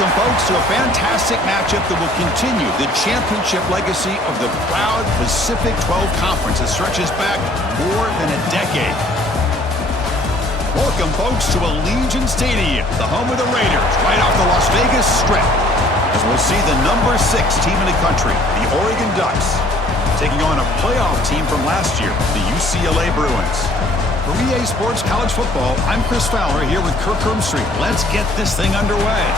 Welcome, folks, to a fantastic matchup that will continue the championship legacy of the proud Pacific 12 Conference that stretches back more than a decade. Welcome, folks, to Allegiant Stadium, the home of the Raiders, right off the Las Vegas Strip, as we'll see the number 6 team in the country, the Oregon Ducks, taking on a playoff team from last year, the UCLA Bruins. For EA Sports College Football, I'm Chris Fowler here with Kirk Herbstreit. Let's get this thing underway.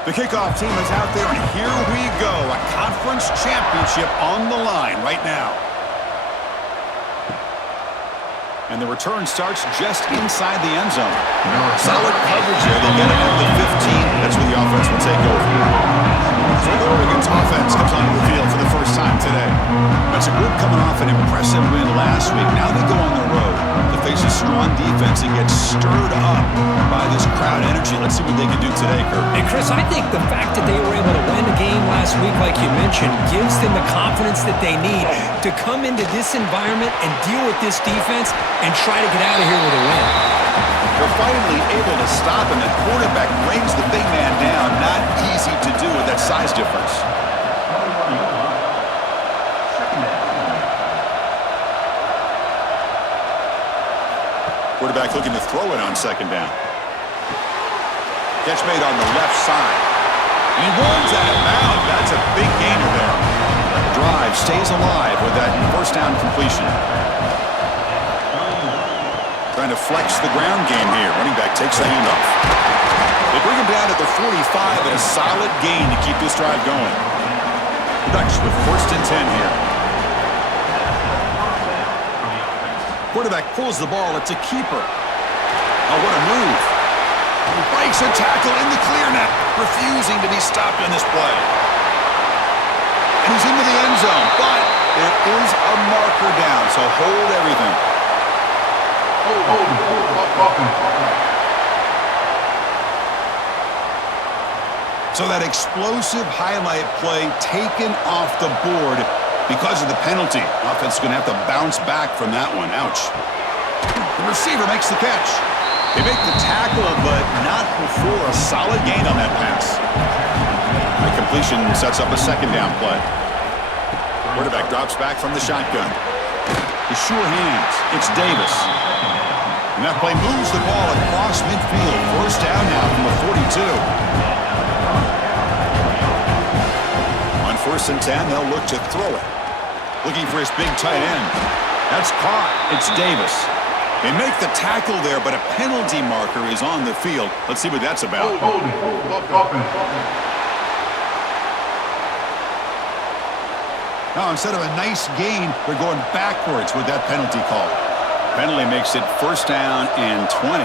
The kickoff team is out there, and here we go. A conference championship on the line right now. And the return starts just inside the end zone. Solid coverage there. They get it at the 15. That's where the offense will take over. So Oregon's offense comes onto the field for the first time today. That's a group coming off an impressive win last week. Now they go on the road to face a strong defense and get stirred up by this crowd energy. Let's see what they can do today, Kurt. And Chris, I think the fact that they were able to win a game last week, like you mentioned, gives them the confidence that they need to come into this environment and deal with this defense and try to get out of here with a win. They're finally able to stop him. The quarterback brings the big man down. Not easy to do with that size difference. Quarterback looking to throw it on second down. Catch made on the left side. And he runs out of bounds. That's a big gainer there. The drive stays alive with that first down completion. Trying to flex the ground game here. Running back takes the handoff. They bring him down at the 45 and a solid gain to keep this drive going. Ducks with first and 10 here. Quarterback pulls the ball. It's a keeper. Oh, what a move. Breaks a tackle in the clear net. Refusing to be stopped on this play. And he's into the end zone. But there is a marker down, so hold everything. So that explosive highlight play taken off the board because of the penalty. Offense is going to have to bounce back from that one. Ouch. The receiver makes the catch. They make the tackle, but not before a solid gain on that pass. The completion sets up a second down play. Quarterback drops back from the shotgun. The sure hands. It's Davis. And that play moves the ball across midfield. First down now from the 42. On first and 10, they'll look to throw it. Looking for his big tight end. That's caught. It's Davis. They make the tackle there, but a penalty marker is on the field. Let's see what that's about. Now, instead of a nice gain, they're going backwards with that penalty call. Penalty makes it first down and 20.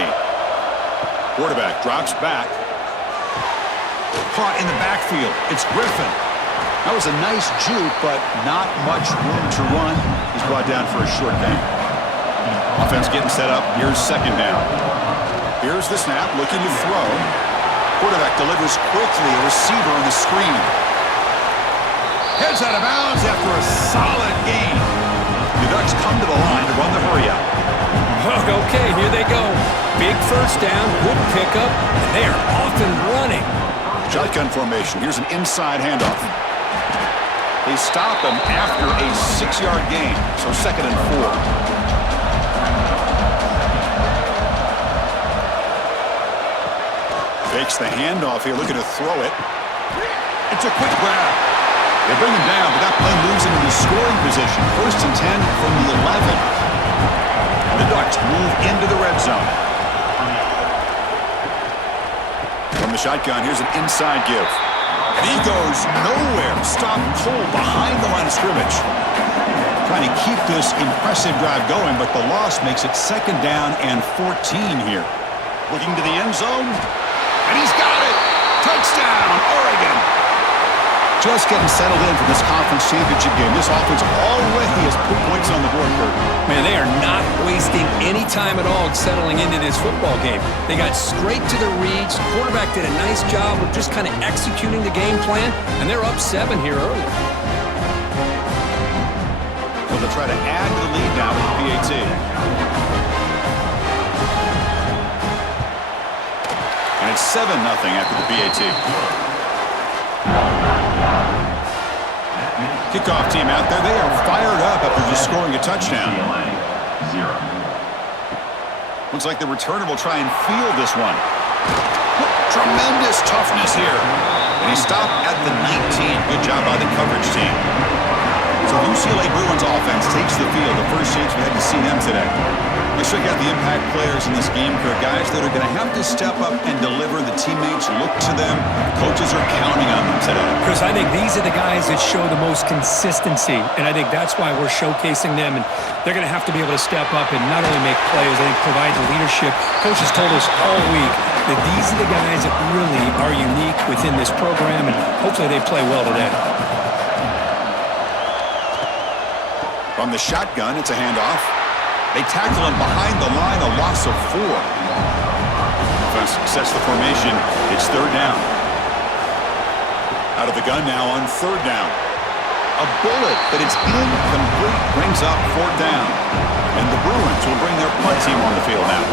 Quarterback drops back. Caught in the backfield. It's Griffin. That was a nice juke, but not much room to run. He's brought down for a short gain. Offense getting set up. Here's second down. Here's the snap, looking to throw. Quarterback delivers quickly. A receiver on the screen. Heads out of bounds after a solid gain. The Ducks come to the line to run the hurry up. Okay, here they go. Big first down, good pickup, and they are off and running. Shotgun formation. Here's an inside handoff. They stop him after a 6-yard gain, so second and 4. Fakes the handoff here, looking to throw it. It's a quick grab. They bring him down, but that play moves him into scoring position. First and 10 from the 11. The Ducks move into the red zone. From the shotgun, here's an inside give. And he goes nowhere. Stop cold behind the line of scrimmage. Trying to keep this impressive drive going, but the loss makes it second down and 14 here. Looking to the end zone. And he's got it. Touchdown, Oregon. Just getting settled in for this conference championship game. This offense already has put points on the board, Kurt. Man, they are not wasting any time at all settling into this football game. They got straight to the reads. Quarterback did a nice job of just kind of executing the game plan, and they're up 7 here early. So they'll try to add to the lead now with the PAT. And it's 7-0 after the PAT. Kickoff team out there. They are fired up after just scoring a touchdown. Looks like the returner will try and field this one. Tremendous toughness here. And he stopped at the 19. Good job by the coverage team. So the UCLA Bruins offense takes the field. The first chance we had to see them today. Let's check out the impact players in this game, Kurt. Guys that are going to have to step up and deliver. The teammates look to them. Coaches are counting on them today. Chris, I think these are the guys that show the most consistency, and I think that's why we're showcasing them, and they're going to have to be able to step up and not only make plays, I think provide the leadership. Coaches told us all week that these are the guys that really are unique within this program, and hopefully they play well today. From the shotgun, it's a handoff. They tackle him behind the line, a loss of 4. Offense sets the formation. It's 3rd down. Out of the gun now on 3rd down. A bullet, but it's incomplete, brings up 4th down. And the Bruins will bring their punt team on the field now.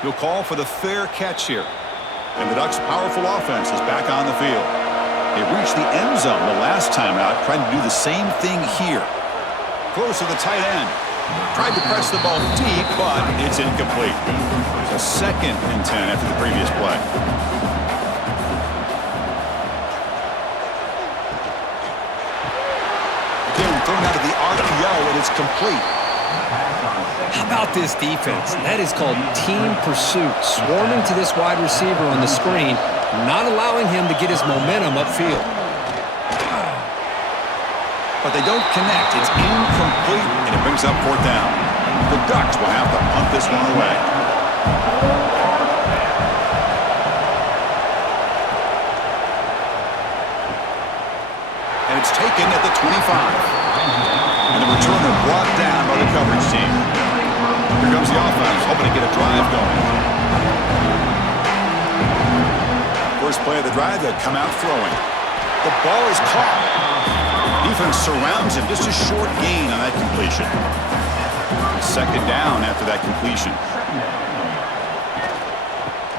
He'll call for the fair catch here. And the Ducks' powerful offense is back on the field. They reached the end zone the last time out, trying to do the same thing here. Close to the tight end. Tried to press the ball deep, but it's incomplete. It's a 2nd and 10 after the previous play. Again, thrown out of the RPO, and it's complete. How about this defense? That is called team pursuit. Swarming to this wide receiver on the screen, not allowing him to get his momentum upfield. But they don't connect. It's incomplete, and it brings up 4th down. The Ducks will have to punt this one away. And it's taken at the 25. And the returner brought down by the coverage team. Here comes the offense, hoping to get a drive going. First play of the drive, they'll come out throwing. The ball is caught. Defense surrounds him. Just a short gain on that completion. 2nd down after that completion.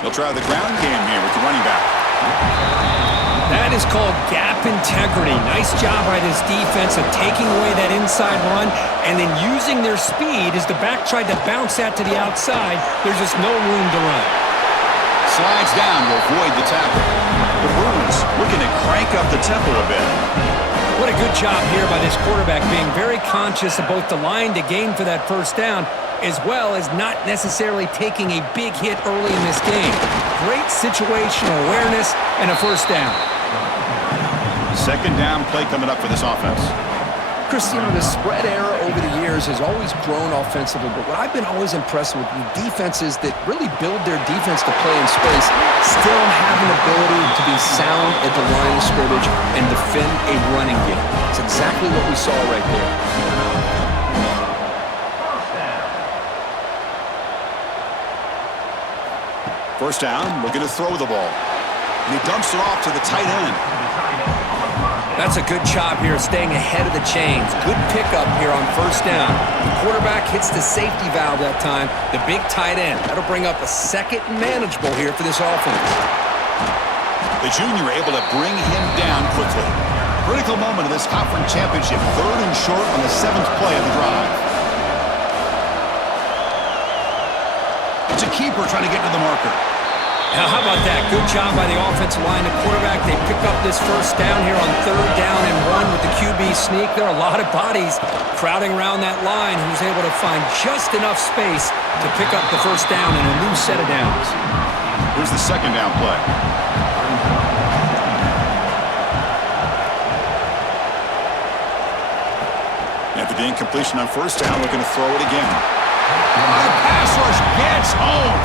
They'll try the ground game here with the running back. That is called gap integrity. Nice job by this defense of taking away that inside run and then using their speed as the back tried to bounce that to the outside. There's just no room to run. Slides down to avoid the tackle. The Bruins looking to crank up the tempo a bit. What a good job here by this quarterback, being very conscious of both the line to gain for that 1st down as well as not necessarily taking a big hit early in this game. Great situational awareness and a 1st down. 2nd down play coming up for this offense. Chris, the spread era over the years has always grown offensively, but what I've been always impressed with the defenses that really build their defense to play in space still have an ability to be sound at the line of scrimmage and defend a running game. It's exactly what we saw right there. First down, looking to throw the ball. And he dumps it off to the tight end. That's a good job here, staying ahead of the chains. Good pickup here on 1st down. The quarterback hits the safety valve that time, the big tight end. That'll bring up a 2nd and manageable here for this offense. The junior able to bring him down quickly. Critical moment of this conference championship. 3rd and short on the 7th play of the drive. It's a keeper trying to get to the marker. Now, how about that? Good job by the offensive line and quarterback. They pick up this 1st down here on 3rd down and 1 with the QB sneak. There are a lot of bodies crowding around that line. He was able to find just enough space to pick up the 1st down and a new set of downs. Here's the 2nd down play. At the The incompletion on first down, looking to throw it again. The pass rush gets home.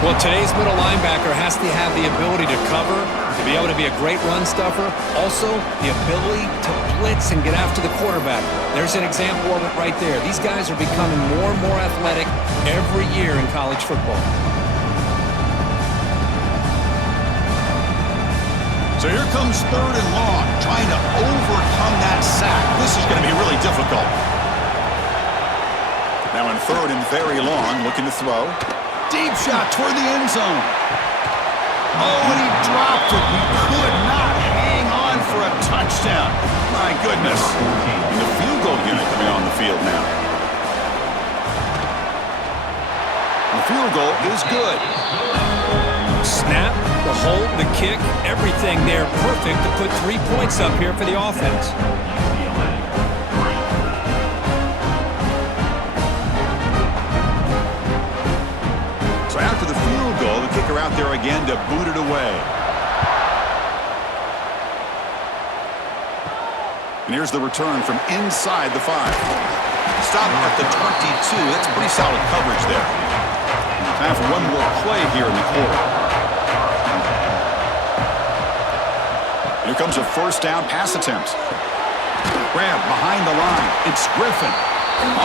Well, today's middle linebacker has to have the ability to cover, to be able to be a great run stuffer. Also, the ability to blitz and get after the quarterback. There's an example of it right there. These guys are becoming more and more athletic every year in college football. So here comes 3rd and long, trying to overcome that sack. This is going to be really difficult. Now in 3rd and very long, looking to throw. Deep shot toward the end zone. Oh, and he dropped it. He could not hang on for a touchdown. My goodness. And the field goal unit coming on the field now. The field goal is good. Snap, the hold, the kick, everything there perfect to put 3 points up here for the offense. So after the field goal, the kicker out there again to boot it away. And here's the return from inside the 5. Stop at the 22. That's pretty solid coverage there. Time for one more play here in the quarter. Here comes a first down pass attempt. Grab behind the line. It's Griffin.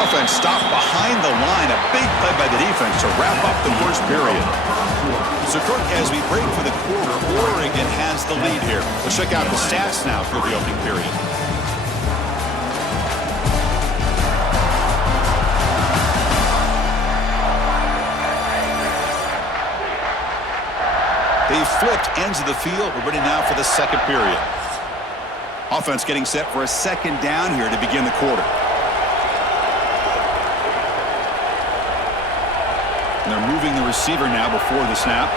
Offense stopped behind the line. A big play by the defense to wrap up the first period. So, Kirk, as we break for the quarter, Oregon has the lead here. Let's check out the stats now for the opening period. They've flipped ends of the field. We're ready now for the second period. Offense getting set for a second down here to begin the quarter. And they're moving the receiver now before the snap.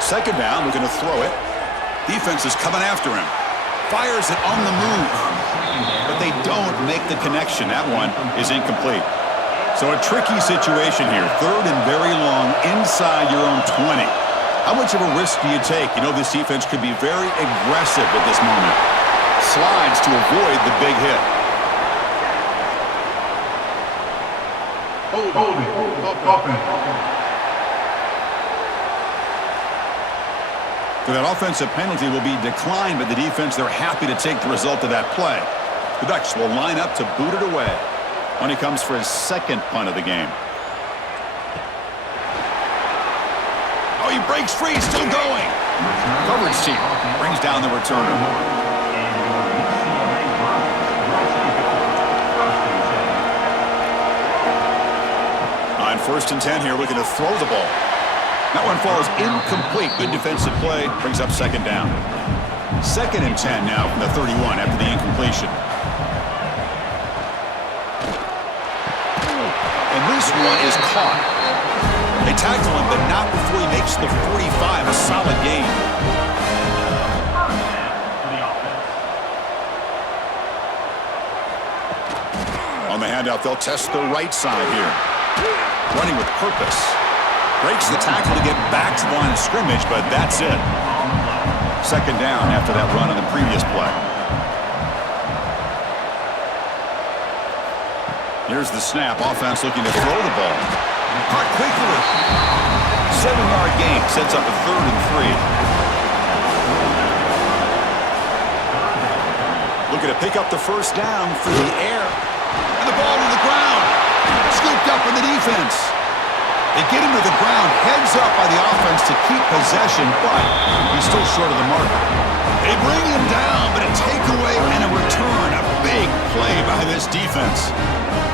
Second down, we're going to throw it. Defense is coming after him. Fires it on the move. But they don't make the connection. That one is incomplete. So a tricky situation here. 3rd and very long inside your own 20. How much of a risk do you take? You know this defense could be very aggressive at this moment. Slides to avoid the big hit. So that offensive penalty will be declined by the defense. They're happy to take the result of that play. The Ducks will line up to boot it away when he comes for his second punt of the game. Oh, he breaks free, still going. Coverage team brings down the returner. On 1st and 10 here, looking to throw the ball. That one falls incomplete. Good defensive play, brings up second down. 2nd and 10 now from the 31 after the incompletion. And this one is caught. They tackle him, but not before he makes the 45. A solid gain. On the handout, they'll test the right side here. Running with purpose. Breaks the tackle to get back to the line of scrimmage, but that's it. Second down after that run on the previous play. Here's the snap. Offense looking to throw the ball. Caught quickly. 7-yard gain sets up a 3rd and 3. Looking to pick up the first down through the air. And the ball to the ground. Scooped up in the defense. They get him to the ground, heads up by the offense to keep possession, but he's still short of the mark. They bring him down, but a takeaway and a return. A big play by this defense.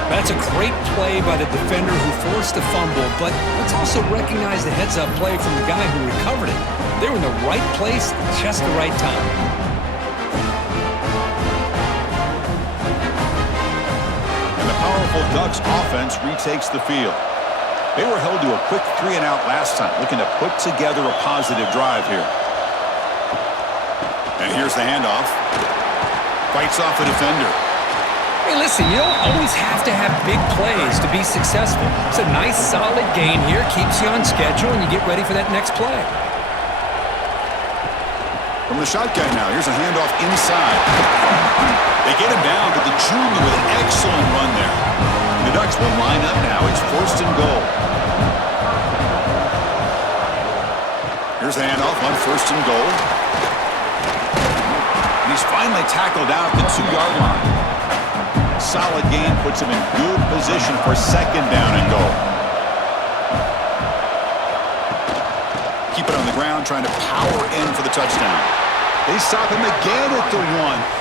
That's a great play by the defender who forced the fumble, but let's also recognize the heads-up play from the guy who recovered it. They were in the right place at just the right time. And the powerful Ducks offense retakes the field. They were held to a quick 3-and-out last time, looking to put together a positive drive here. And here's the handoff. Fights off a defender. Hey, listen, you don't always have to have big plays to be successful. It's a nice, solid gain here. Keeps you on schedule, and you get ready for that next play. From the shotgun now, here's a handoff inside. They get him down to the junior with an excellent run there. The Ducks will line up now. It's 1st and goal. Here's a handoff on 1st and goal. And he's finally tackled out at the 2-yard line. Solid gain puts him in good position for 2nd down and goal. Keep it on the ground, trying to power in for the touchdown. They stop him again at the 1.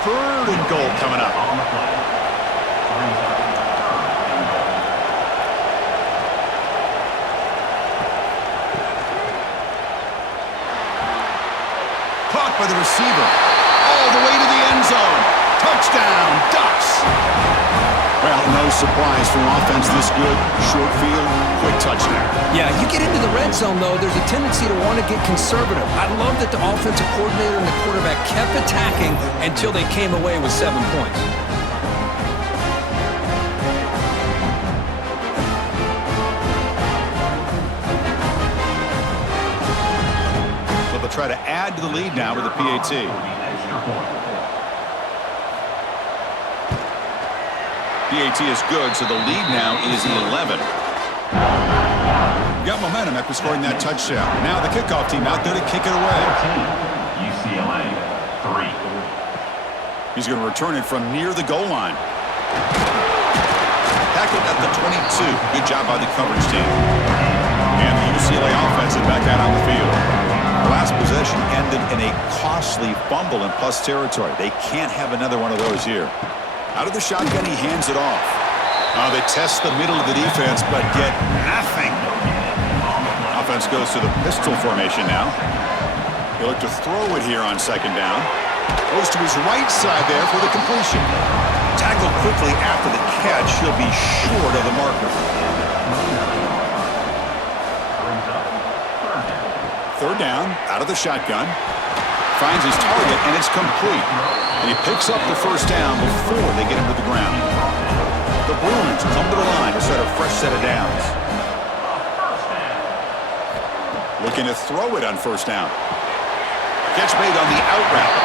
3rd and goal coming up. Caught by the receiver. All the way to the end zone. Touchdown, Ducks. Well, no surprise from offense this good. Short field, quick touchdown. Yeah, you get into the red zone, though, there's a tendency to want to get conservative. I love that the offensive coordinator and the quarterback kept attacking until they came away with 7 points. So they'll try to add to the lead now with the PAT. PAT is good, so the lead now is 11. Got momentum after scoring that touchdown. Now the kickoff team out there to kick it away. UCLA 3. He's going to return it from near the goal line. Tackled at the 22. Good job by the coverage team. And the UCLA offense is back out on the field. The last possession ended in a costly fumble in plus territory. They can't have another one of those here. Out of the shotgun, he hands it off. They test the middle of the defense, but get nothing. Offense goes to the pistol formation now. They look to throw it here on 2nd down. Goes to his right side there for the completion. Tackled quickly after the catch. He'll be short of the marker. 3rd down, out of the shotgun. Finds his target, and it's complete. And he picks up the 1st down before they get him to the ground. The Bruins come to the line to set a fresh set of downs. Looking to throw it on 1st down. Catch made on the out route.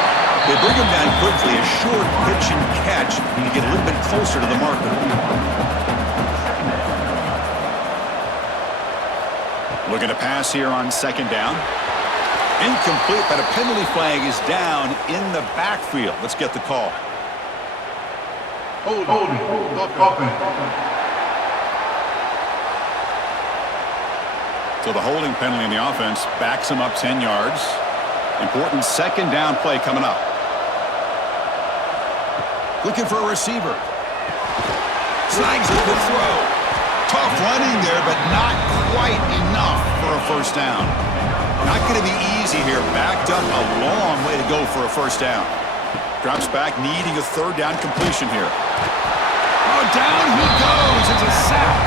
They bring him down quickly. A short pitch and catch to get a little bit closer to the marker. Looking to pass here on 2nd down. Incomplete, but a penalty flag is down in the backfield. Let's get the call. Holding. So the holding penalty in the offense backs him up 10 yards. Important 2nd down play coming up. Looking for a receiver. Snags it to throw. Tough running there, but not quite enough for a 1st down. Not going to be easy here. Backed up a long way to go for a 1st down. Drops back, needing a 3rd down completion here. Oh, down he goes. It's a sack.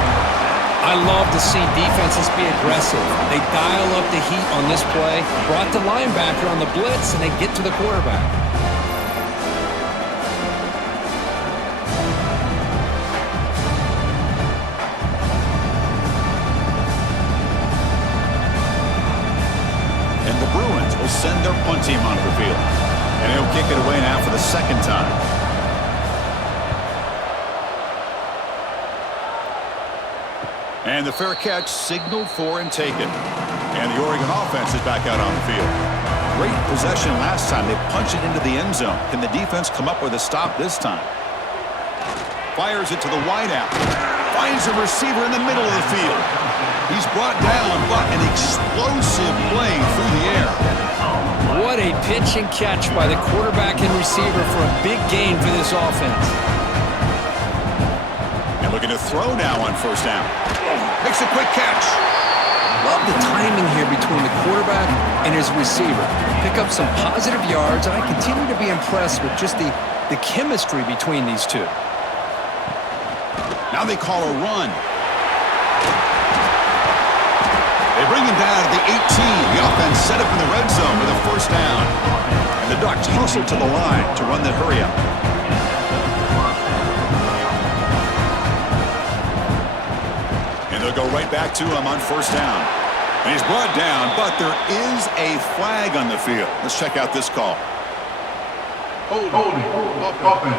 I love to see defenses be aggressive. They dial up the heat on this play, brought the linebacker on the blitz, and they get to the quarterback. And the Bruins will send their punt team onto the field. And he'll kick it away now for the 2nd time. And the fair catch signaled for and taken. And the Oregon offense is back out on the field. Great possession last time. They punched it into the end zone. Can the defense come up with a stop this time? Fires it to the wideout. Finds a receiver in the middle of the field. He's brought down, but an explosive play through the air. What a pitch and catch by the quarterback and receiver for a big gain for this offense. And looking to throw now on 1st down. Makes a quick catch. Love the timing here between the quarterback and his receiver. Pick up some positive yards, and I continue to be impressed with just the chemistry between these two. Now they call a run. They bring him down to the 18. The offense set up in the red zone with a 1st down. And the Ducks hustle to the line to run the hurry up. And they'll go right back to him on 1st down. And he's brought down, but there is a flag on the field. Let's check out this call. Holding. Offense.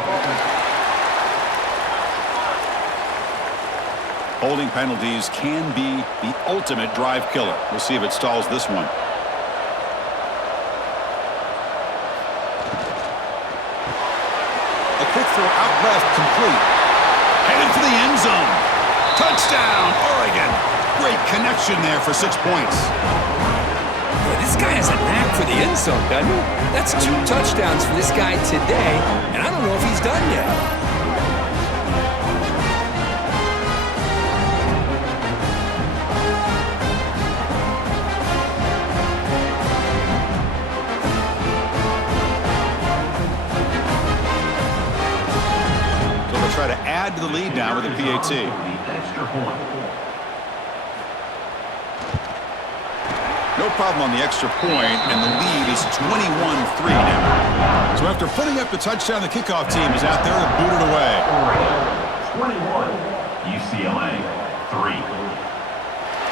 Holding penalties can be the ultimate drive killer. We'll see if it stalls this one. A quick throw out left, complete. Headed for the end zone. Touchdown, Oregon. Great connection there for 6 points. Boy, this guy has a knack for the end zone, doesn't he? That's 2 touchdowns for this guy today, and I don't know if he's done yet. So they'll try to add to the lead now with a PAT. Extra point. No problem on the extra point, and the lead is 21-3 now. So after putting up the touchdown, the kickoff team is out there to boot it away. 21. UCLA 3.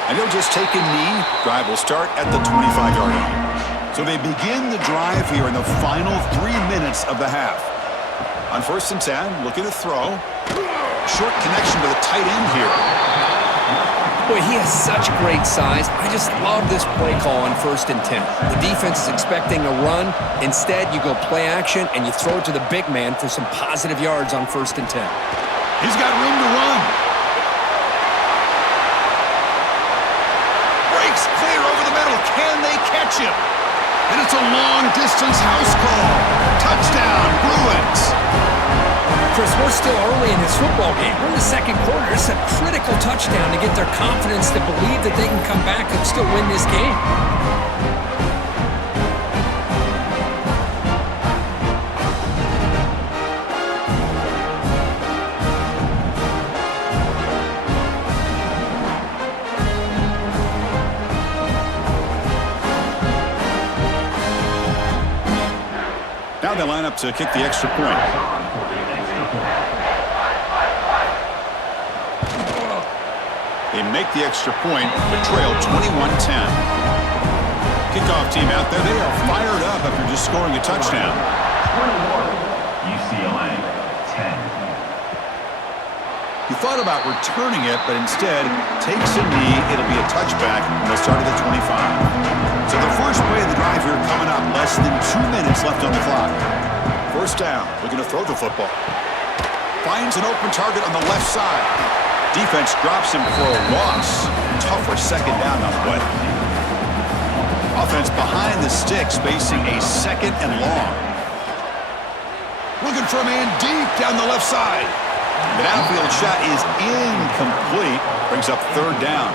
And he'll just take a knee. Drive will start at the 25-yard line. So they begin the drive here in the final 3 minutes of the half. On 1st and 10, looking to throw. Short connection to the tight end here. Boy, he has such great size. I just love this play call on 1st and 10. The defense is expecting a run. Instead, you go play action, and you throw it to the big man for some positive yards on 1st and 10. He's got room to run. Breaks clear over the middle. Can they catch him? And it's a long-distance house call. Touchdown, Bruins. Chris, we're still early in this football game. We're in the 2nd quarter. It's a critical touchdown to get their confidence to believe that they can come back and still win this game. Now they line up to kick the extra point. They make the extra point, but trail 21-10. Kickoff team out there, they are fired up after just scoring a touchdown. 21. UCLA 10. He thought about returning it, but instead takes a knee. It'll be a touchback, and they'll start at the 25. So the first play of the drive here coming up. Less than 2 minutes left on the clock. 1st down, looking to throw the football. Finds an open target on the left side. Defense drops him for a loss. Tougher 2nd down on the way. Offense behind the sticks, facing a 2nd and long. Looking for a man deep down the left side. The downfield shot is incomplete. Brings up 3rd down.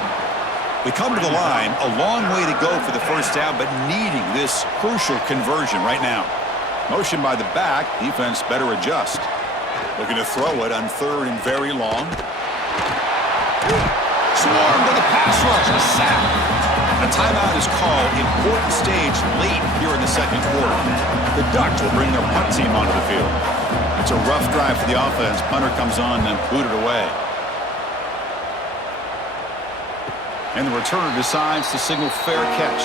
We come to the line. A long way to go for the 1st down, but needing this crucial conversion right now. Motion by the back. Defense better adjust. Looking to throw it on 3rd and very long. Swarmed to the pass rush. A sack. A timeout is called. Important stage late here in the 2nd quarter. The Ducks will bring their punt team onto the field. It's a rough drive for the offense. Punter comes on and booted away. And the returner decides to signal fair catch.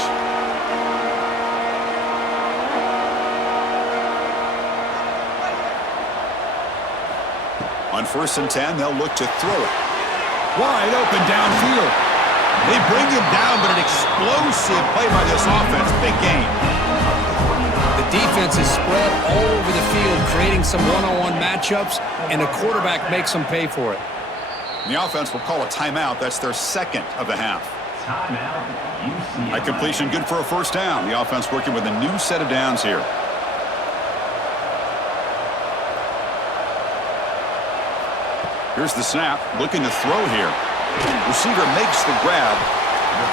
On 1st and 10, they'll look to throw it. Wide open downfield. They bring him down, but an explosive play by this offense. Big game. The defense is spread all over the field, creating some one-on-one matchups, and the quarterback makes them pay for it. And the offense will call a timeout. That's their 2nd of the half. Timeout. By completion, good for a 1st down. The offense working with a new set of downs here. Here's the snap. Looking to throw here. Receiver makes the grab.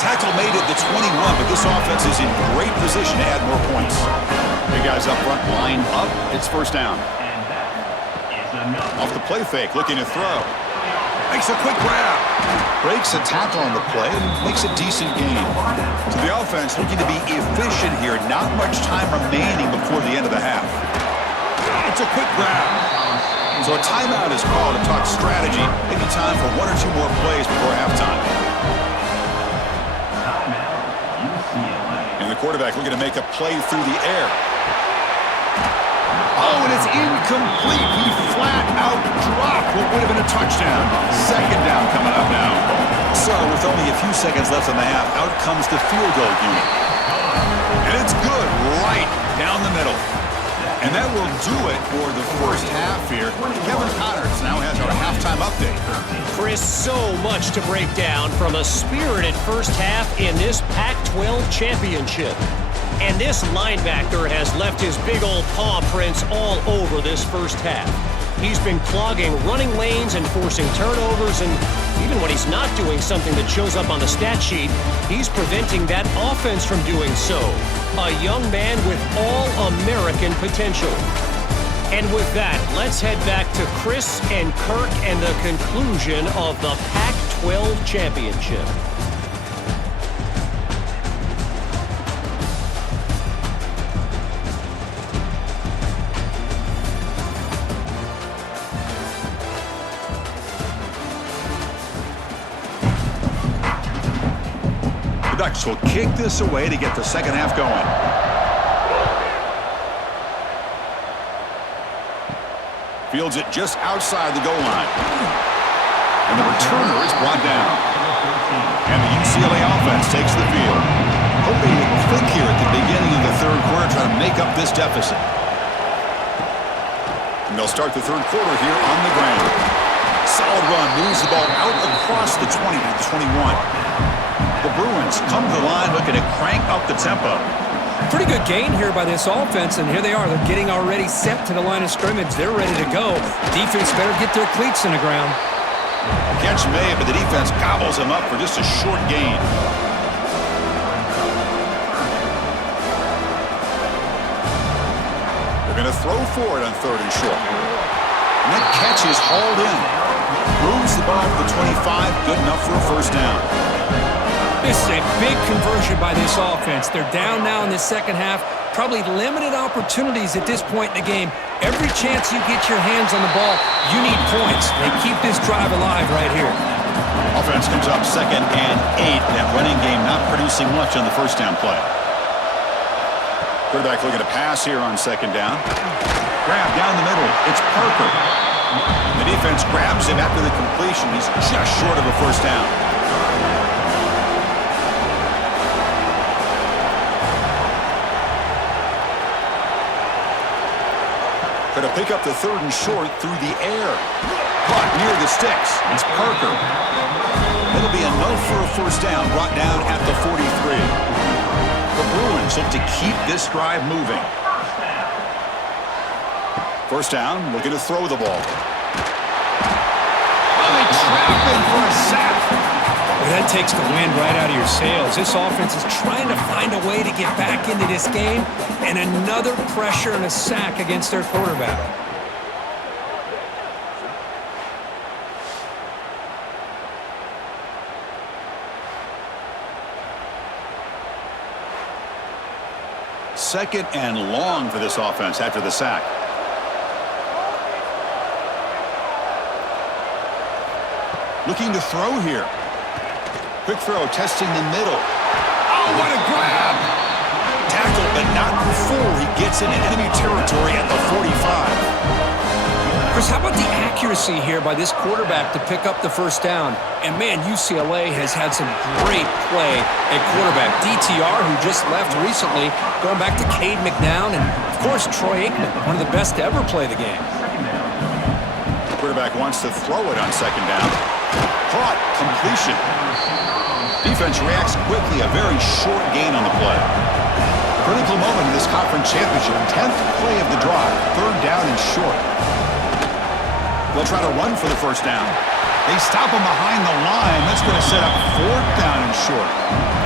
Tackle made at the 21, but this offense is in great position to add more points. Big guys up front, line up. It's 1st down. And that is enough. Off the play fake, looking to throw. Makes a quick grab. Breaks a tackle on the play and makes a decent gain. So the offense looking to be efficient here. Not much time remaining before the end of the half. It's a quick grab. So a timeout is called to talk strategy. Maybe time for 1 or 2 more plays before halftime. Timeout. Quarterback looking to make a play through the air. Oh, and it's incomplete. He flat out dropped what would have been a touchdown. Second down coming up now. So with only a few seconds left in the half, out comes the field goal unit. And it's good right down the middle. And that will do it for the first half here. Kevin Connors now has our halftime update. Chris, so much to break down from a spirited first half in this Pac-12 Championship. And this linebacker has left his big old paw prints all over this first half. He's been clogging running lanes and forcing turnovers, and even when he's not doing something that shows up on the stat sheet, he's preventing that offense from doing so. A young man with all-American potential. And with that, let's head back to Chris and Kirk and the conclusion of the Pac-12 Championship. The Ducks will kick this away to get the second half going. Fields it just outside the goal line. And the returner is brought down. And the UCLA offense takes the field. Hoping to click here at the beginning of the third quarter, trying to make up this deficit. And they'll start the third quarter here on the ground. Solid run, moves the ball out across the 20 to the 21. The Bruins come to the line looking to crank up the tempo. Pretty good gain here by this offense, and here they are. They're getting already set to the line of scrimmage. They're ready to go. Defense better get their cleats in the ground. Catch made, but the defense gobbles him up for just a short gain. They're going to throw for it on third and short. And that catch is hauled in. Moves the ball to the 25, good enough for a first down. This is a big conversion by this offense. They're down now in the second half. Probably limited opportunities at this point in the game. Every chance you get your hands on the ball, you need points. They keep this drive alive right here. Offense comes up 2nd and 8. That running game not producing much on the first down play. Quarterback looking to pass here on 2nd down. Grab down the middle. It's Parker. The defense grabs him after the completion. He's just short of a first down. Going to pick up the third and short through the air. Caught near the sticks. It's Parker. It'll be enough for a first down, brought down at the 43. The Bruins look to keep this drive moving. First down, looking to throw the ball. Oh, they trap him for a sack. Well, that takes the wind right out of your sails. This offense is trying to find a way to get back into this game, and another pressure and a sack against their quarterback. Second and long for this offense after the sack. Looking to throw here. Quick throw, testing the middle. Oh, what a grab! Tackle, but not before he gets into enemy territory at the 45. Chris, how about the accuracy here by this quarterback to pick up the first down? And, man, UCLA has had some great play at quarterback. DTR, who just left recently, going back to Cade McNown, and, of course, Troy Aikman, one of the best to ever play the game. The quarterback wants to throw it on 2nd down. Caught, completion. Defense reacts quickly, a very short gain on the play. Critical moment in this conference championship, 10th play of the drive, 3rd down and short. They'll try to run for the first down. They stop him behind the line. That's going to set up 4th down and short.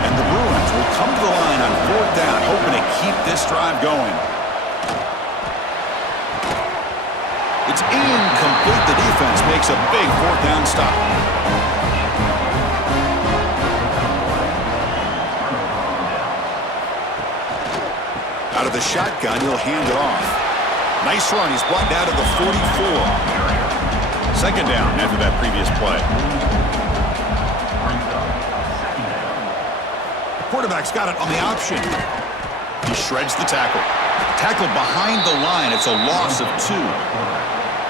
And the Bruins will come to the line on 4th down, hoping to keep this drive going. It's incomplete. The defense makes a big 4th down stop. Out of the shotgun, he'll hand it off. Nice run. He's brought down to the 44. 2nd down after that previous play. Quarterback's got it on the option. He shreds the tackle. Tackle behind the line. It's a loss of 2.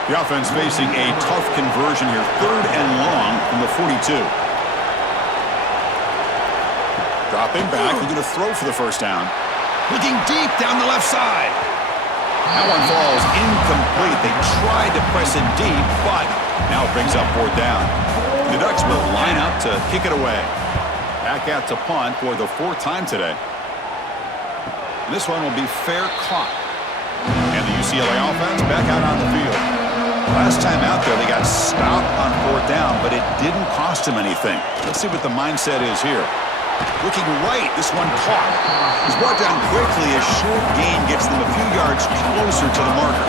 The offense facing a tough conversion here. 3rd and long from the 42. Dropping back. We're going to throw for the first down. Looking deep down the left side. That one falls incomplete. They tried to press it deep, but now it brings up 4th down. The Ducks will line up to kick it away. Back out to punt for the 4th time today. This one will be fair caught. And the UCLA offense back out on the field. Last time out there, they got stopped on 4th down, but it didn't cost them anything. Let's see what the mindset is here. Looking right, this one caught. He's brought down quickly. A short gain gets them a few yards closer to the marker.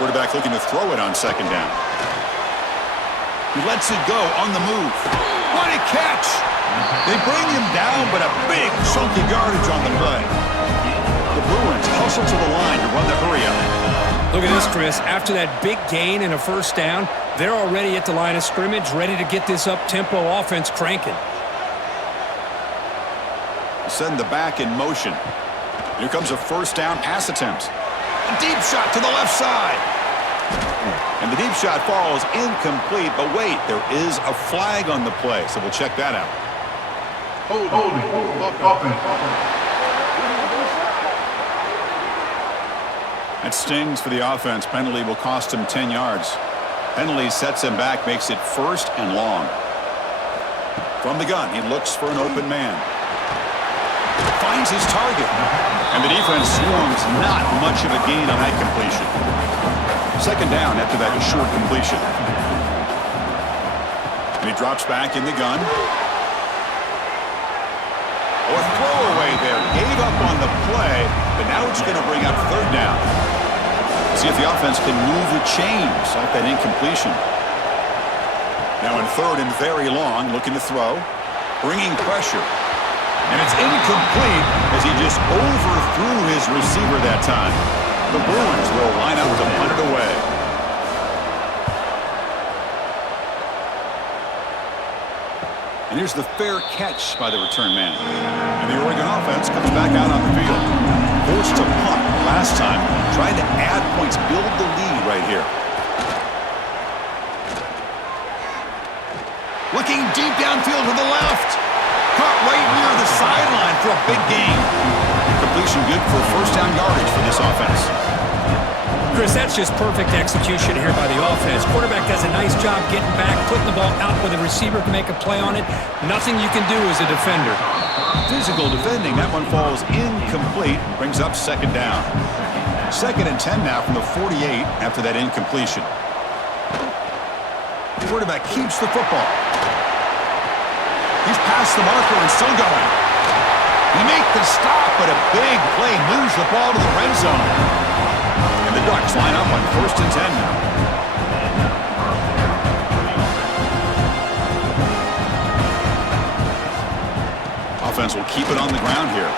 Quarterback looking to throw it on 2nd down. He lets it go on the move. What a catch! They bring him down, but a big chunk of yardage on the play. The Bruins hustle to the line to run the hurry up. Look at this, Chris. After that big gain and a 1st down, they're already at the line of scrimmage, ready to get this up-tempo offense cranking. Send the back in motion. Here comes a 1st down pass attempt. A deep shot to the left side. And the deep shot falls incomplete, but wait, there is a flag on the play, so we'll check that out. That stings for the offense. Penalty will cost him 10 yards. Penalty sets him back, makes it 1st and long. From the gun, he looks for an open man. Finds his target. And the defense swarms. Not much of a gain on that completion. 2nd down after that short completion. And he drops back in the gun. Oh, a throwaway there. Gave up on the play, but now it's going to bring up 3rd down. See if the offense can move the chains off that incompletion. Now in 3rd and very long, looking to throw. Bringing pressure. And it's incomplete as he just overthrew his receiver that time. The Bruins will line up to punt it away. And here's the fair catch by the return man. And the Oregon offense comes back out on the field. Forced to punt last time. Trying to add points, build the lead right here. Looking deep downfield to the left. Caught right near the sideline for a big gain. Completion good for 1st down yardage for this offense. Chris, that's just perfect execution here by the offense. Quarterback does a nice job getting back, putting the ball out where the receiver can make a play on it. Nothing you can do as a defender. Physical defending. That one falls incomplete. Brings up 2nd down. 2nd and 10 now from the 48 after that incompletion. The quarterback keeps the football. He's past the marker and still going. He makes the stop, but a big play moves the ball to the red zone. And the Ducks line up on 1st and 10 now. Offense will keep it on the ground here.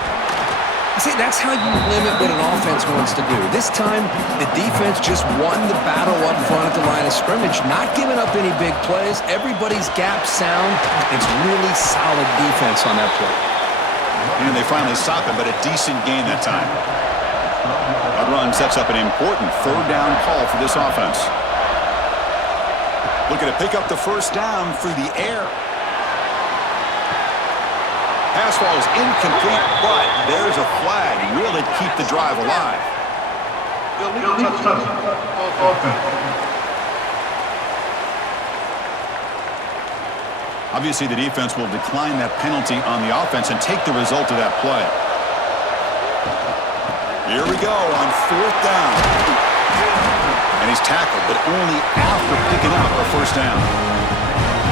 See, that's how you limit what an offense wants to do. This time, the defense just won the battle up front at the line of scrimmage, not giving up any big plays. Everybody's gap sound. It's really solid defense on that play. And they finally stop him, but a decent gain that time. That run sets up an important 3rd down call for this offense. Looking to pick up the 1st down through the air. Pass falls incomplete, but there's a flag. Will it keep the drive alive? Obviously, the defense will decline that penalty on the offense and take the result of that play. Here we go on 4th down. And he's tackled, but only after picking up a 1st down.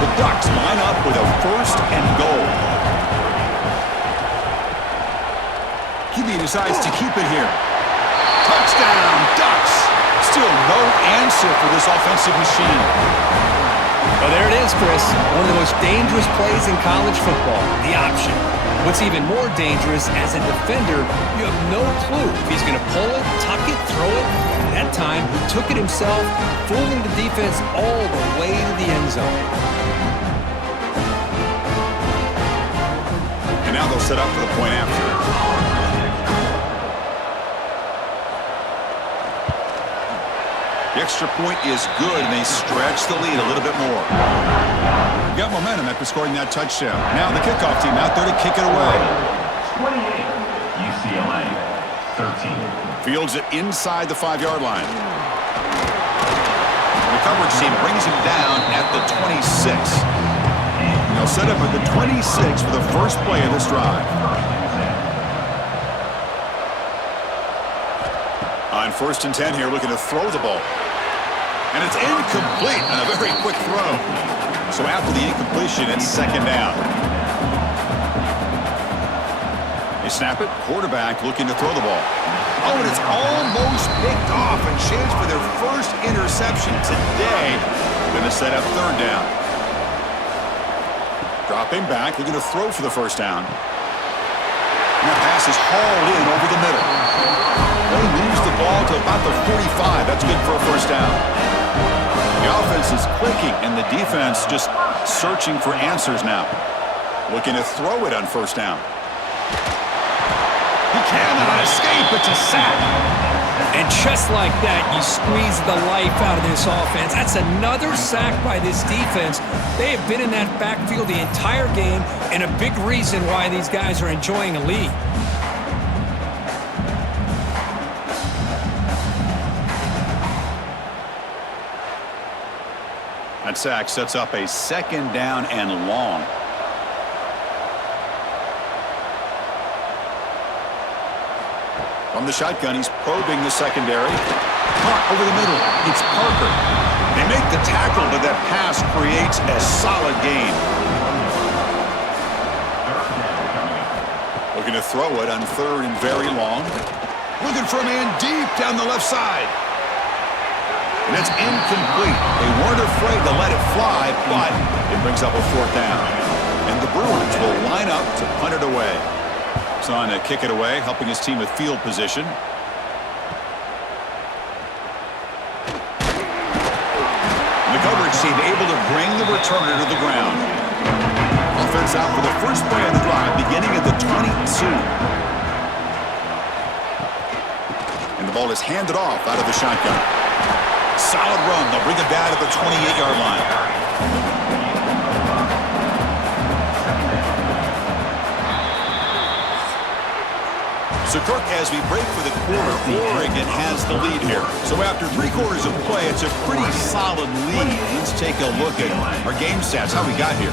The Ducks line up with a 1st and goal. QB decides to keep it here. Touchdown, Ducks! Still no answer for this offensive machine. Well, there it is, Chris. One of the most dangerous plays in college football, the option. What's even more dangerous, as a defender, you have no clue if he's going to pull it, tuck it, throw it. That time, he took it himself, fooling the defense all the way to the end zone. now they'll set up for the point after. The extra point is good, and they stretch the lead a little bit more. Got momentum after scoring that touchdown. Now the kickoff team out there to kick it away. 28, UCLA, 13. Fields it inside the 5-yard line. The coverage team brings him down at the 26. They'll set up at the 26 for the first play of this drive. On 1st and 10 here, looking to throw the ball. And it's incomplete on a very quick throw. So after the incompletion, it's 2nd down. They snap it. Quarterback looking to throw the ball. Oh, and it's almost picked off. A chance for their first interception today. Going to set up 3rd down. Dropping back, looking to throw for the 1st down. And that pass is hauled in over the middle. They moves the ball to about the 45. That's good for a 1st down. The offense is clicking, and the defense just searching for answers now. Looking to throw it on 1st down. He cannot escape. It's a sack. And just like that, you squeeze the life out of this offense. That's another sack by this defense. They have been in that backfield the entire game, and a big reason why these guys are enjoying a lead. That sack sets up a 2nd down and long. From the shotgun, he's probing the secondary. Caught over the middle. It's Parker. They make the tackle, but that pass creates a solid gain. Looking to throw it on 3rd and very long. Looking for a man deep down the left side. And it's incomplete. They weren't afraid to let it fly, but it brings up a 4th down. And the Bruins will line up to punt it away. He's on to kick it away, helping his team with field position. The coverage team able to bring the returner to the ground. Offense out for the first play of the drive, beginning at the 22. And the ball is handed off out of the shotgun. Solid run. They'll bring it down to the 28-yard line. So, Kirk, as we break for the quarter, Oregon has the lead here. So after 3 quarters of play, it's a pretty solid lead. Let's take a look at our game stats, how we got here.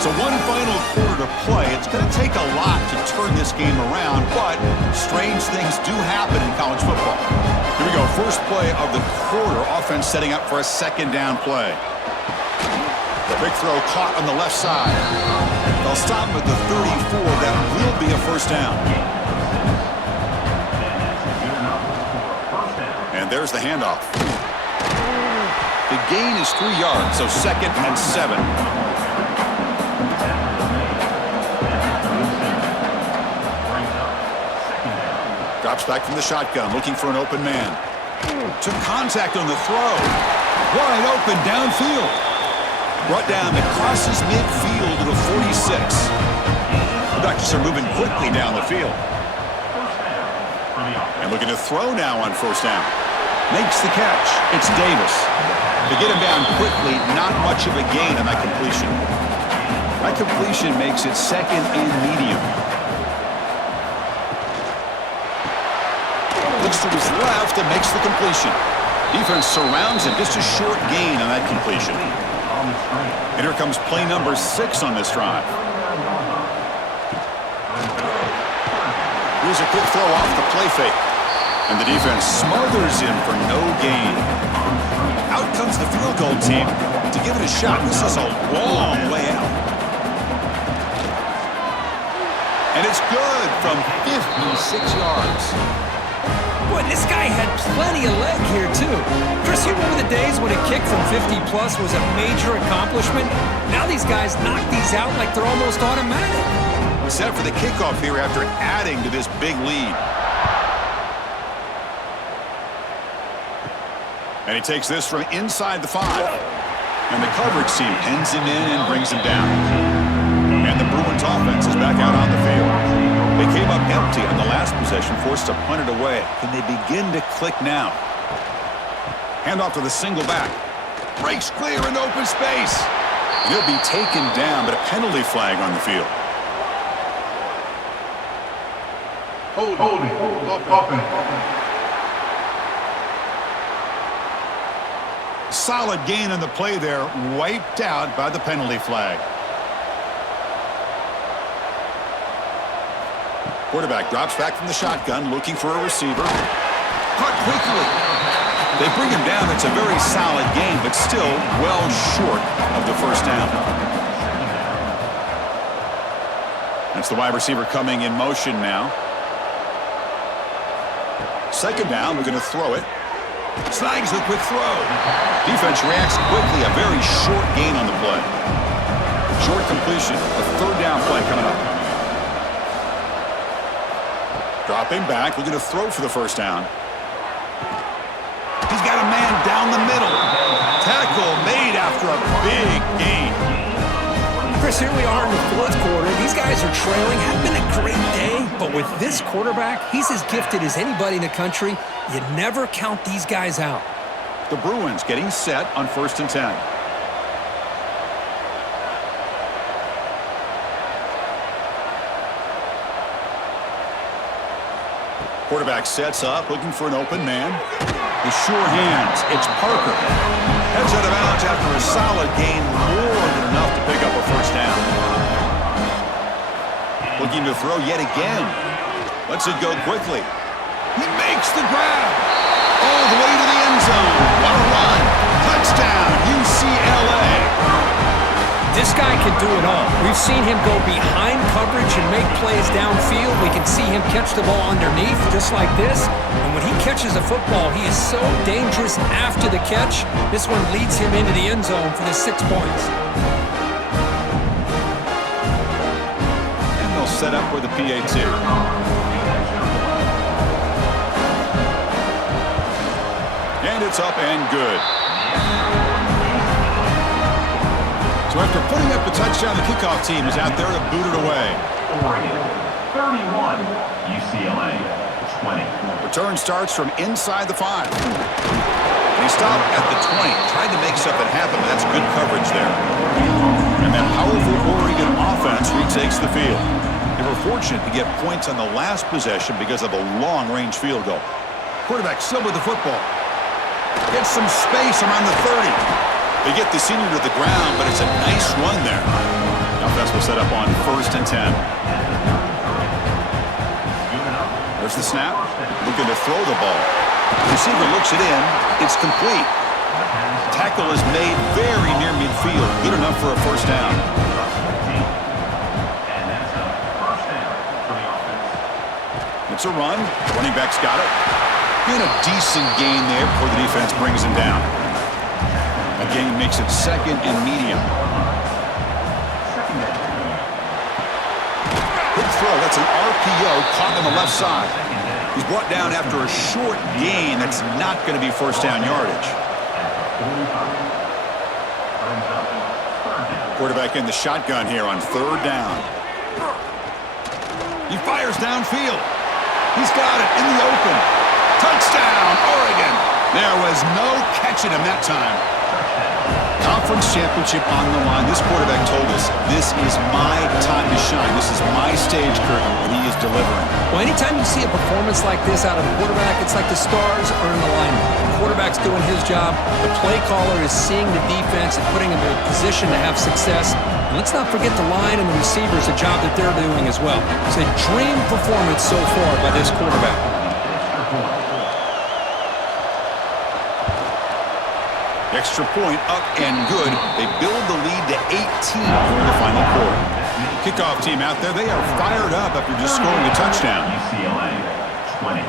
So one final quarter to play. It's going to take a lot to turn this game around, but strange things do happen in college football. Here we go. First play of the quarter. Offense setting up for a 2nd down play. Big throw caught on the left side. They'll stop him at the 34. That will be a 1st down. And there's the handoff. The gain is 3 yards, so 2nd and 7. Drops back from the shotgun, looking for an open man. Took contact on the throw. Wide open downfield. Brought down that crosses midfield to the 46. The Ducks are moving quickly down the field. And looking to throw now on 1st down. Makes the catch. It's Davis. To get him down quickly, not much of a gain on that completion. That completion makes it 2nd and medium. Looks to his left and makes the completion. Defense surrounds him. Just a short gain on that completion. And here comes play number 6 on this drive. Here's a quick throw off the play fake. And the defense smothers him for no gain. Out comes the field goal team to give it a shot. This is a long way out. And it's good from 56 yards. Boy, this guy had plenty of leg here, too. Chris, you remember the days when a kick from 50-plus was a major accomplishment? Now these guys knock these out like they're almost automatic. Set for the kickoff here after adding to this big lead. And he takes this from inside the 5. And the coverage team pins him in and brings him down. And the Bruins offense is back out on the field. They came up empty on the last possession, forced to punt it away. Can they begin to click now? Handoff to the single back. Breaks clear in open space. He'll be taken down, but a penalty flag on the field. Holding. Solid gain on the play there, wiped out by the penalty flag. Quarterback drops back from the shotgun, looking for a receiver. Caught quickly. They bring him down. It's a very solid game, but still well short of the first down. That's the wide receiver coming in motion now. Second down, we're going to throw it. Snags the quick throw. Defense reacts quickly. A very short gain on the play. Short completion. A third down play coming up. Dropping back. We're going to throw for the first down. He's got a man down the middle. Tackle made after a big gain. Chris, here we are in the fourth quarter. These guys are trailing. Had been a great day, but with this quarterback, he's as gifted as anybody in the country. You never count these guys out. The Bruins getting set on 1st and 10. Quarterback sets up, looking for an open man. The sure hands. It's Parker. Heads out of bounds after a solid gain, more than enough to pick up a first down. Looking to throw yet again. Lets it go quickly. He makes the grab. All the way to the end zone. What a run. Touchdown, UCLA. This guy can do it all. We've seen him go behind coverage and make plays downfield. We can see him catch the ball underneath, just like this. And when he catches a football, he is so dangerous after the catch. This one leads him into the end zone for the 6 points. And they'll set up with a PAT. And it's up and good. So after putting up the touchdown, the kickoff team is out there to boot it away. Oregon, 31. UCLA, 20. Return starts from inside the 5. They stop at the 20. Tried to make something happen, but that's good coverage there. And that powerful Oregon offense retakes the field. They were fortunate to get points on the last possession because of a long-range field goal. Quarterback still with the football. Gets some space around the 30. They get the senior to the ground, but it's a nice run there. Offense will set up on 1st and 10. There's the snap. Looking to throw the ball. The receiver looks it in. It's complete. Tackle is made very near midfield. Good enough for a first down. It's a run. Running back's got it. Getting a decent gain there before the defense brings him down. That gain makes it 2nd and medium. Good throw. That's an RPO caught on the left side. He's brought down after a short gain. That's not going to be first down yardage. Quarterback in the shotgun here on 3rd down. He fires downfield. He's got it in the open. Touchdown, Oregon. There was no catching him that time. Conference championship on the line. This quarterback told us, this is my time to shine. This is my stage curtain, and he is delivering. Well, anytime you see a performance like this out of a quarterback, it's like the stars are in alignment. The quarterback's doing his job. The play caller is seeing the defense and putting them in a position to have success. And let's not forget the line and the receivers, the job that they're doing as well. It's a dream performance so far by this quarterback. Extra point up and good. They build the lead to 18 in the final quarter. Kickoff team out there, they are fired up after just scoring a touchdown. UCLA, 20.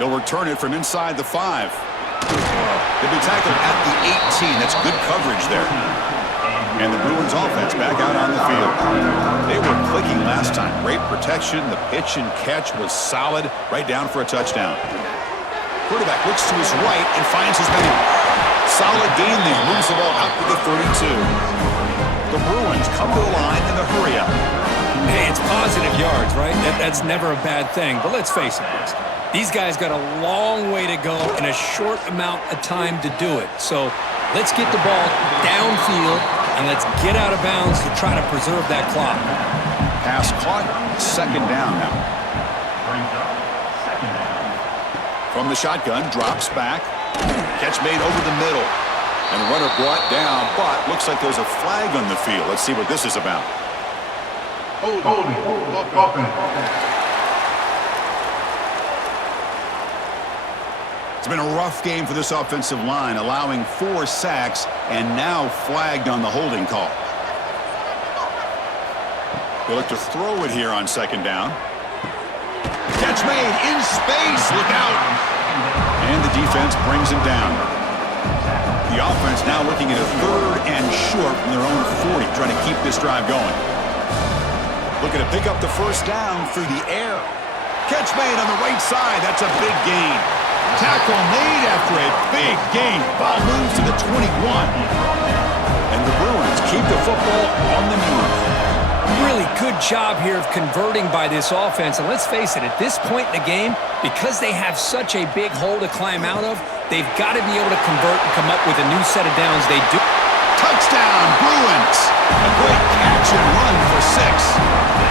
They'll return it from inside the 5. They'll be tackled at the 18. That's good coverage there. And the Bruins offense back out on the field. They were clicking last time. Great protection. The pitch and catch was solid. Right down for a touchdown. Quarterback looks to his right and finds his man. Solid gain there. Moves the ball out to the 32. The Bruins come to the line in the hurry-up. Hey, it's positive yards, right? That's never a bad thing. But let's face it, boys. These guys got a long way to go in a short amount of time to do it. So let's get the ball downfield and let's get out of bounds to try to preserve that clock. Pass caught. Second down now. From the shotgun, drops back. Catch made over the middle. And the runner brought down, but looks like there's a flag on the field. Let's see what this is about. Holding. It's been a rough game for this offensive line, allowing 4 sacks and now flagged on the holding call. They look to throw it here on second down. Catch made in space. Look out. And the defense brings him down. The offense now looking at a 3rd and short from their own 40, trying to keep this drive going. Looking to pick up the first down through the air. Catch made on the right side. That's a big gain. Tackle made after a big gain. Ball moves to the 21. And the Bruins keep the football on the move. Really good job here of converting by this offense. And let's face it, at this point in the game, because they have such a big hole to climb out of, they've got to be able to convert and come up with a new set of downs. They do. Touchdown, Bruins. A great catch and run for 6.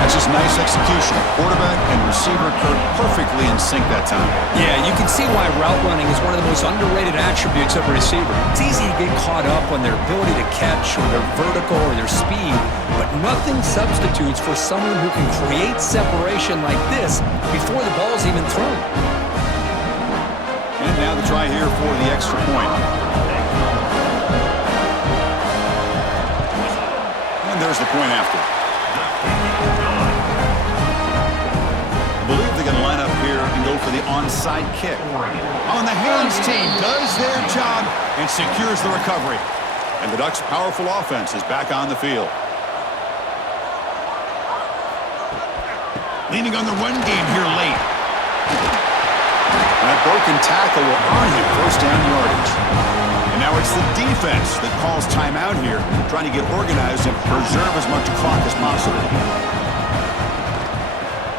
That's just nice execution. Quarterback and receiver perfectly in sync that time. Yeah, you can see why route running is one of the most underrated attributes of a receiver. It's easy to get caught up on their ability to catch or their vertical or their speed, but nothing substitutes for someone who can create separation like this before the ball's even thrown. And now the try here for the extra point. And there's the point after. I believe they're going to line up here and go for the onside kick. On the hands team does their job and secures the recovery. And the Ducks' powerful offense is back on the field. Leaning on the run game here late. And that broken tackle will earn him first down yardage. And now it's the defense that calls timeout here, trying to get organized and preserve as much clock as possible.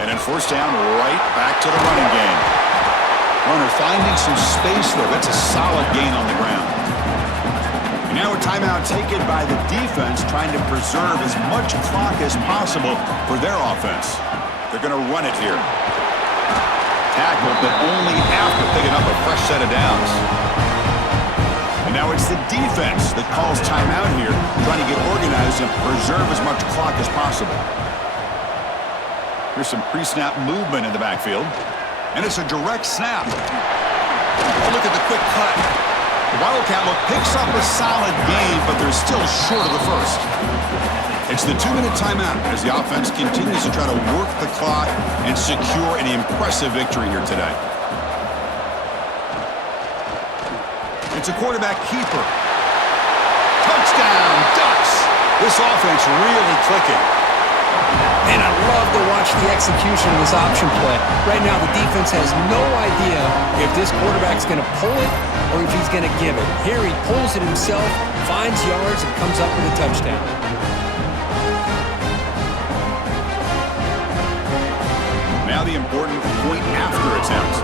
And then first down, right back to the running game. Runner finding some space, though. That's a solid gain on the ground. And now a timeout taken by the defense, trying to preserve as much clock as possible for their offense. They're going to run it here. Tackle, but only after picking up a fresh set of downs. And now it's the defense that calls timeout here, trying to get organized and preserve as much clock as possible. Here's some pre-snap movement in the backfield. And it's a direct snap. Oh, look at the quick cut. The Wildcat look picks up a solid gain, but they're still short of the first. It's the 2-minute timeout as the offense continues to try to work the clock and secure an impressive victory here today. It's a quarterback keeper. Touchdown, Ducks! This offense really clicking. And I love to watch the execution of this option play. Right now, the defense has no idea if this quarterback's going to pull it or if he's going to give it. Here he pulls it himself, finds yards, and comes up with a touchdown. Now the important point after attempt.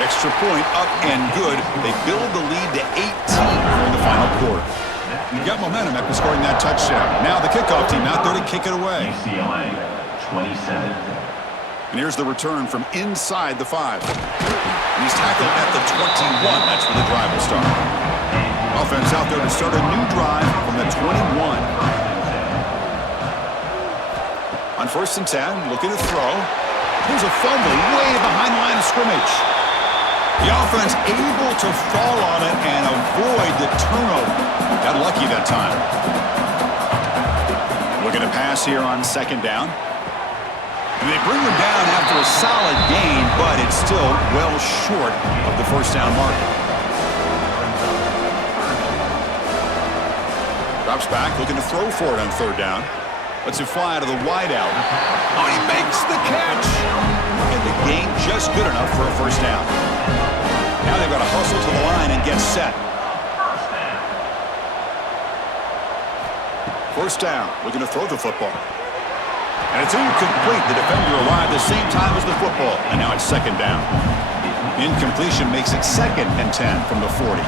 Extra point up and good. They build the lead to 18 in the final quarter. You got momentum after scoring that touchdown. Now the kickoff team out there to kick it away. UCLA 27. And here's the return from inside the 5. And he's tackled at the 21. That's where the drive will start. Offense out there to start a new drive from the 21. On 1st and 10, looking to throw. Here's a fumble way behind the line of scrimmage. The offense able to fall on it and avoid the turnover. Got lucky that time. Looking to pass here on 2nd down. And they bring them down after a solid gain, but it's still well short of the first down marker. Drops back, looking to throw for it on 3rd down. Lets it fly out of the wideout. Oh, he makes the catch. And the gain just good enough for a first down. Now they've got to hustle to the line and get set. First down, looking to throw the football. And it's incomplete. The defender arrived the same time as the football. And now it's second down. Incompletion makes it 2nd and 10 from the 40.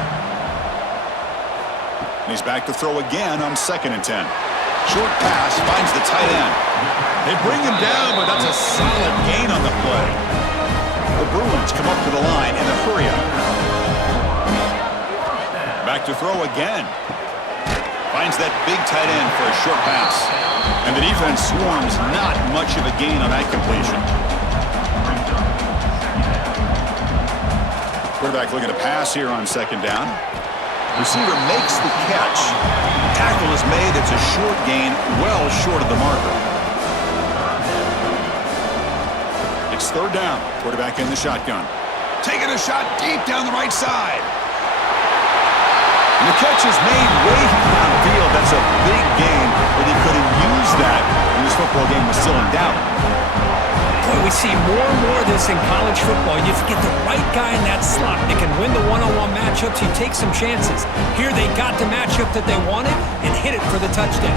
And he's back to throw again on 2nd and 10. Short pass finds the tight end. They bring him down, but that's a solid gain on the play. The Bruins come up to the line in a hurry up. Back to throw again. Finds that big tight end for a short pass. And the defense swarms, not much of a gain on that completion. Quarterback looking to pass here on 2nd down. Receiver makes the catch. Tackle is made. It's a short gain, well short of the marker. It's 3rd down. Quarterback in the shotgun. Taking a shot deep down the right side. And the catch is made way downfield. That's a big gain, but he couldn't use that when this football game was still in doubt. Boy, we see more and more of this in college football. You get the right guy in that slot that can win the one-on-one matchups. You take some chances. Here they got the matchup that they wanted and hit it for the touchdown.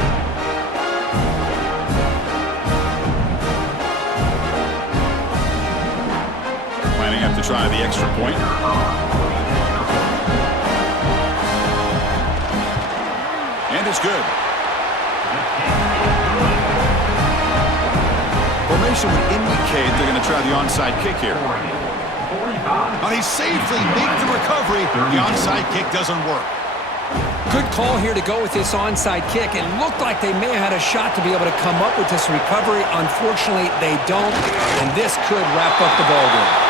Lining up to try the extra point. And it's good. Formation would indicate they're going to try the onside kick here. Now they safely make the recovery. The onside kick doesn't work. Good call here to go with this onside kick. It looked like they may have had a shot to be able to come up with this recovery. Unfortunately, they don't, and this could wrap up the ballgame.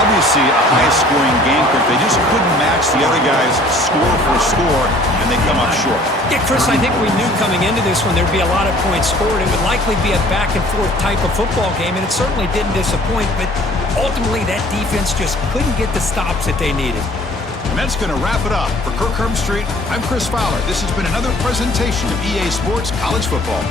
Obviously, a high-scoring game, but they just couldn't match the other guys score for score, and they come up short. Yeah, Chris, I think we knew coming into this one there'd be a lot of points scored. It would likely be a back-and-forth type of football game, and it certainly didn't disappoint, but ultimately that defense just couldn't get the stops that they needed. And that's going to wrap it up. For Kirk Street, I'm Chris Fowler. This has been another presentation of EA Sports College Football.